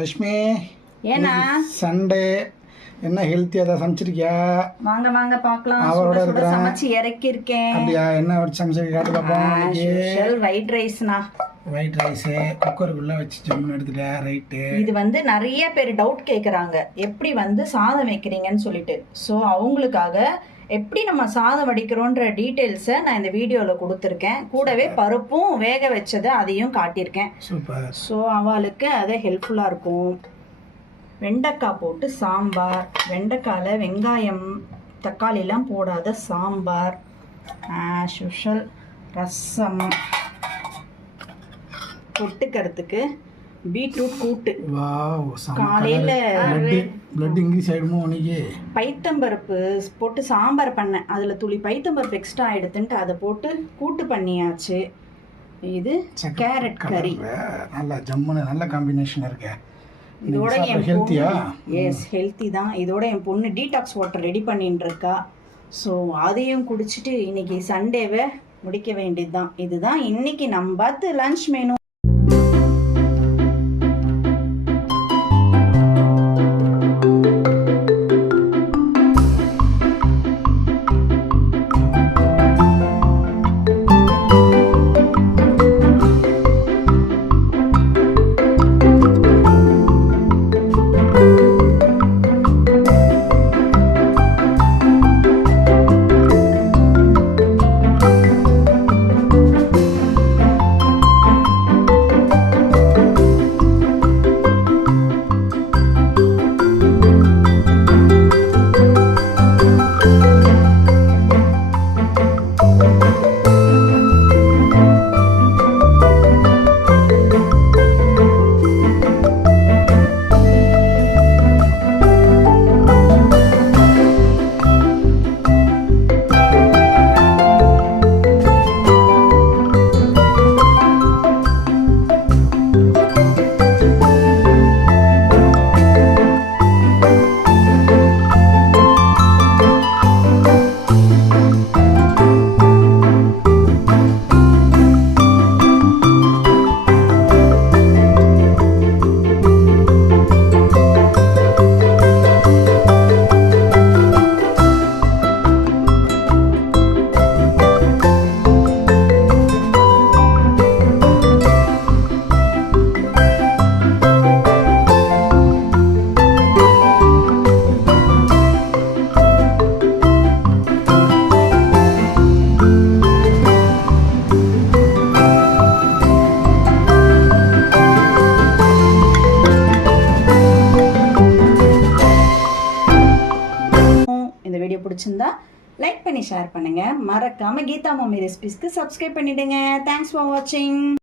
லட்சுமி ஏன்னா சண்டே என்ன ஹெல்த்தியா தான் சமைச்சிருக்கியா? வாங்க வாங்க பார்க்கலாம். அவரோட சுட சுட இருக்கிறேன். சமைச்சு இறக்கி இருக்கேன். அப்படியா? என்ன வச்சு சமைச்சிருக்க காட்டு பார்ப்போம். ஒயிட் ரைஸ்னா ஒயிட் ரைஸ் குக்கருக்குள்ள வச்சு ஜம்முன்னு எடுத்துட்டேன். ரைட்டு. இது வந்து நிறைய பேர் டவுட் கேட்குறாங்க, எப்படி வந்து சாதம் வைக்கிறீங்கன்னு சொல்லிட்டு. ஸோ அவங்களுக்காக எப்படி நம்ம சாதம் வடிக்கிறோன்ற டீட்டெயில்ஸை நான் இந்த வீடியோவில் கொடுத்துருக்கேன். கூடவே பருப்பும் வேக வச்சதை அதையும் காட்டியிருக்கேன். சூப்பர். ஸோ அவளுக்கு அது ஹெல்ப்ஃபுல்லாக இருக்கும். வெண்டைக்காய் போட்டு சாம்பார், வெண்டைக்காயில் வெங்காயம் தக்காளிலாம் போடாத சாம்பார், ஆஸ் யூஷுவல் ரசம், தொட்டுக்கிறதுக்கு பீட்ரூட் கூட்டு. வாவ், காலையில் பிளட் இன்க்ரீஸ் ஆகிடுமோ உனக்கு? பைத்தம்பருப்பு போட்டு சாம்பார் பண்ணேன், அதில் துளி பைத்தம்பருப்பு எக்ஸ்ட்ரா ஆகிடுதுன்ட்டு அதை போட்டு கூட்டு பண்ணியாச்சு. இது கேரட் கறி. நல்லா ஜம்முன்னு நல்ல காம்பினேஷன் இருக்கு. இதோட என் ஹெல்த்தியா? எஸ் ஹெல்த்தி தான். இதோட என் பொண்ணு டீடாக்ஸ் வாட்டர் ரெடி பண்ணிட்டு இருக்கா. ஸோ அதையும் குடிச்சிட்டு இன்னைக்கு சண்டேவை முடிக்க வேண்டியது தான். இதுதான் இன்னைக்கு நம்ம பார்த்து லன்ச் மெனு. பிடிச்சிருந்தா லைக் பண்ணி ஷேர் பண்ணுங்க. மறக்காம கீதா மம்மி ரெசிபிஸ்க்கு சப்ஸ்கிரைப் பண்ணிடுங்க. தேங்க்ஸ் ஃபார் வாட்சிங்.